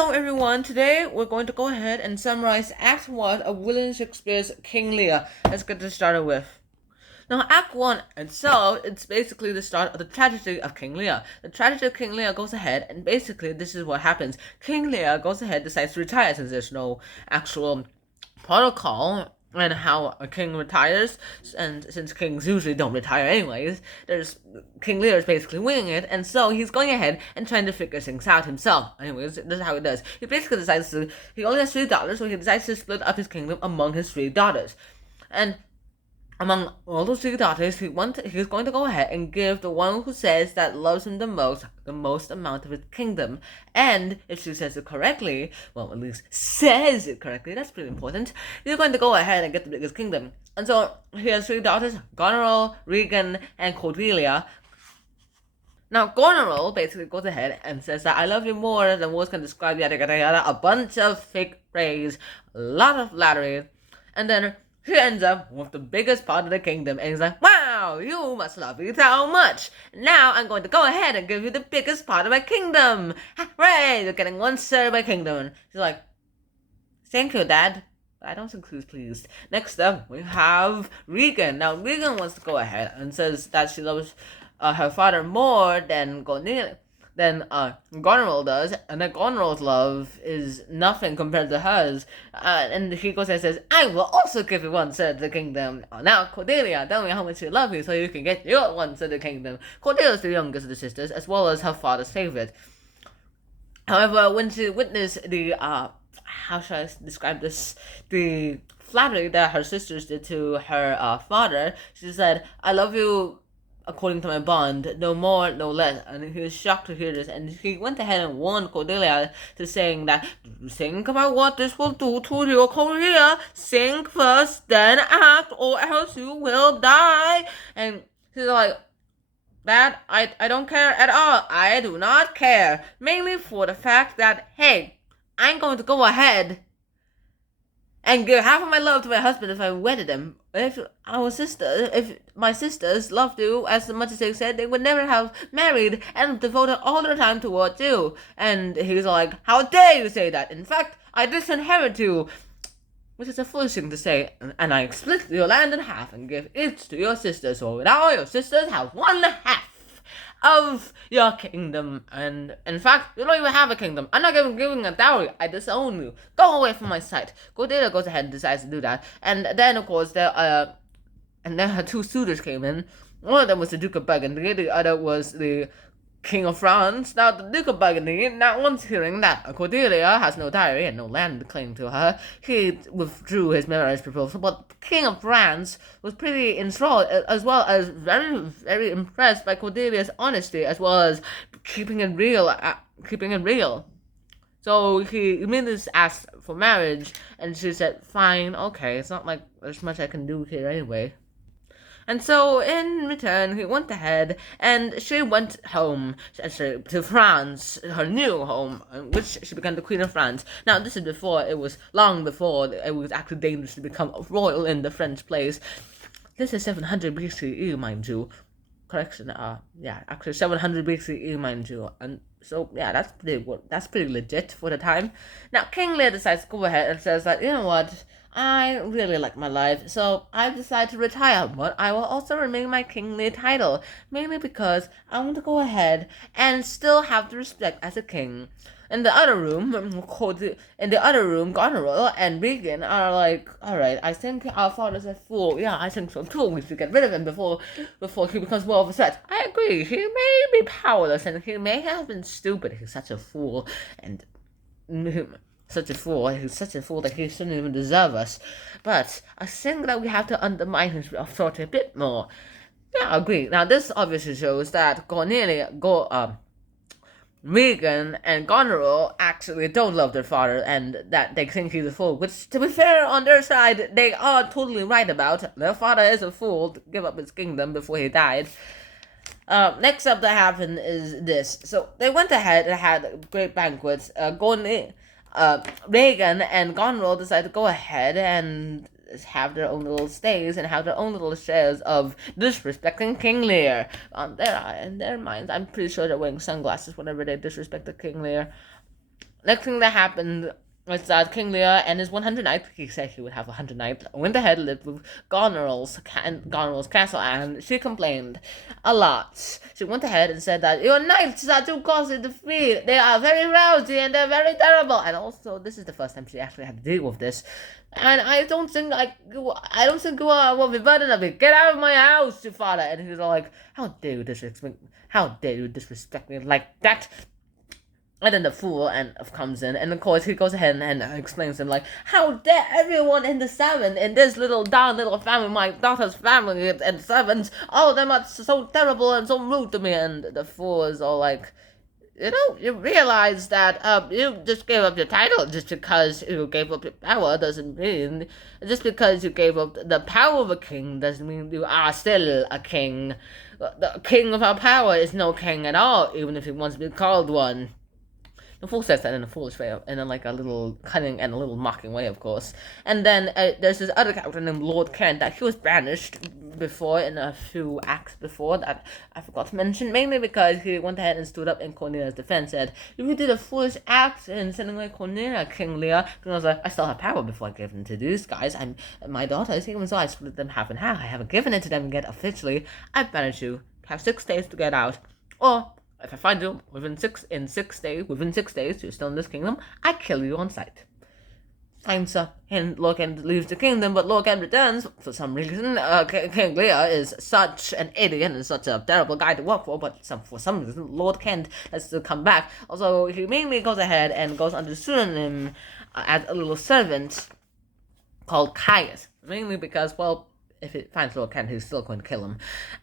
Hello everyone, today we're going to go ahead and summarize Act 1 of William Shakespeare's King Lear. Let's get this started with. Now, Act 1 itself, it's basically the start of the tragedy of King Lear. The tragedy of King Lear goes ahead, and basically this is what happens. King Lear goes ahead, decides to retire since there's no actual protocol and how a king retires, and since kings usually don't retire anyways, King Lear is basically winging it, and so he's going ahead and trying to figure things out himself. Anyways, this is how he does. He basically he only has 3 daughters, so he decides to split up his kingdom among his 3 daughters. And among all those 3 daughters, he's going to go ahead and give the one who says that loves him the most amount of his kingdom. And if she says it correctly, well, at least says it correctly, that's pretty important, he's going to go ahead and get the biggest kingdom. And so he has 3 daughters, Goneril, Regan, and Cordelia. Now, Goneril basically goes ahead and says that I love you more than words can describe, yada yada yada, a bunch of fake praise, a lot of flattery, and then he ends up with the biggest part of the kingdom, and he's like, wow, you must love me so much. Now I'm going to go ahead and give you the biggest part of my kingdom. Hooray, you're getting 1/3 of my kingdom. And she's like, thank you, Dad. I don't think she's pleased. Next up, we have Regan. Now, Regan wants to go ahead and says that she loves her father more than Goneril does, and that Goneril's love is nothing compared to hers. And he goes and says, I will also give you 1/3 of the kingdom. Now, Cordelia, tell me how much you love me so you can get your 1/3 of the kingdom. Cordelia is the youngest of the sisters, as well as her father's favorite. However, when she witnessed the, how shall I describe this? The flattery that her sisters did to her father, she said, I love you according to my bond, no more, no less. And he was shocked to hear this, and he went ahead and warned Cordelia to saying that, think about what this will do to your career. Think first, then act, or else you will die. And she's like, Dad, I don't care at all. I do not care. Mainly for the fact that, hey, I'm going to go ahead and give half of my love to my husband if I wedded him. If my sisters loved you as much as they said, they would never have married and devoted all their time towards you. And he's like, how dare you say that? In fact, I disinherit you. Which is a foolish thing to say, and I split your land in half and give each to your sisters, so now your sisters have 1/2 of your kingdom. And in fact, you don't even have a kingdom. I'm not even giving a dowry. I disown you. Go away from my sight. Cordelia goes ahead and decides to do that. And then, of course, her 2 suitors came in. One of them was the Duke of Burgundy. The other was the King of France. Now, the Duke of Burgundy, now once hearing that Cordelia has no dowry and no land claimed to her, he withdrew his marriage proposal. But the King of France was pretty enthralled, as well as very, very impressed by Cordelia's honesty, as well as keeping it real. So he immediately asked for marriage, and she said, fine, okay, it's not like there's much I can do here anyway. And so, in return, he went ahead, and she went home to France, her new home, which she became the Queen of France. Now, this is long before it was actually dangerous to become royal in the French place. This is 700 BCE, mind you. Correction, actually 700 BCE, mind you. And so, yeah, that's pretty legit for the time. Now, King Lear decides to go ahead and says that, you know what, I really like my life, so I decided to retire, but I will also remain my kingly title, mainly because I want to go ahead and still have the respect as a king. In the other room, Goneril and Regan are like, alright, I think our father's a fool. Yeah, I think so too. We should get rid of him before he becomes more of a threat. I agree, he may be powerless and he may have been stupid. He's such a fool, and such a fool. He's such a fool that he shouldn't even deserve us. But I think that we have to undermine his authority a bit more. Yeah, I agree. Now, this obviously shows that Regan and Goneril actually don't love their father, and that they think he's a fool. Which, to be fair, on their side, they are totally right about. Their father is a fool to give up his kingdom before he died. Next up that happened is this. So they went ahead and had great banquets. Regan and Goneril decided to go ahead and have their own little stays and have their own little shares of disrespecting King Lear. In their minds, I'm pretty sure they're wearing sunglasses whenever they disrespect the King Lear. Next thing that happened was that King Lear and his 100 knights, he said he would have 100 knights, went ahead and lived with Goneril's castle, and she complained a lot. She went ahead and said that your knights are too costly to feed. They are very rowdy and they're very terrible. And also, this is the first time she actually had to deal with this. And I don't think you will be burdened of it. Get out of my house, your father. And he was all like, how dare you disrespect me like that? And then the fool comes in, and of course he goes ahead and explains to him like, how dare everyone in the seven in this little family, my daughter's family and servants, all of them are so terrible and so rude to me. And the fool is all like, you realize that you just gave up your title just because you gave up your power doesn't mean just because you gave up the power of a king doesn't mean you are still a king. The king of our power is no king at all, even if he wants to be called one. The fool says that in a foolish way, and in like a little cunning and a little mocking way, of course. And then there's this other character named Lord Kent that he was banished before in a few acts before that I forgot to mention, mainly because he went ahead and stood up in Cornelia's defense, said, "You did a foolish act in sending away Cornelia, King Lear." And I was like, I still have power before I gave them to these guys. I'm my daughters, even so I split them half and half. I haven't given it to them yet officially. I banish you. Have 6 days to get out, or if I find you within 6 days, you're still in this kingdom, I kill you on sight. Fine, sir. And Lord Kent leaves the kingdom, but Lord Kent returns for some reason. King Lear is such an idiot and such a terrible guy to work for, but for some reason, Lord Kent has to come back. Also, he mainly goes ahead and goes under the pseudonym as a little servant called Caius, mainly because, well, if it finds Lord Kent, he's still going to kill him.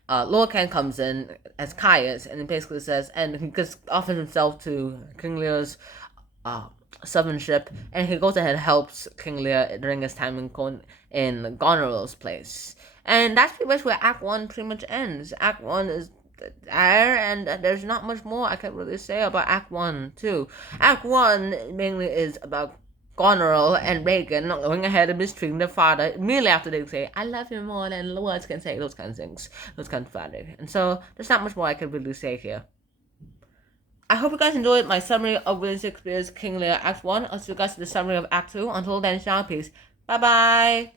Lord Kent comes in as Caius, and he basically says, and he just offers himself to King Lear's servantship, and he goes ahead and helps King Lear during his time in Goneril's place. And that's pretty much where Act 1 pretty much ends. Act 1 is there, and there's not much more I can really say about Act 1, too. Act 1 mainly is about Goneril and Regan going ahead and mistreating their father immediately after they say, I love you more than words can say, those kind of things, those kind of father. And so, there's not much more I can really say here. I hope you guys enjoyed my summary of William Shakespeare's King Lear Act 1. I'll see you guys in the summary of Act 2. Until then, peace. Bye-bye!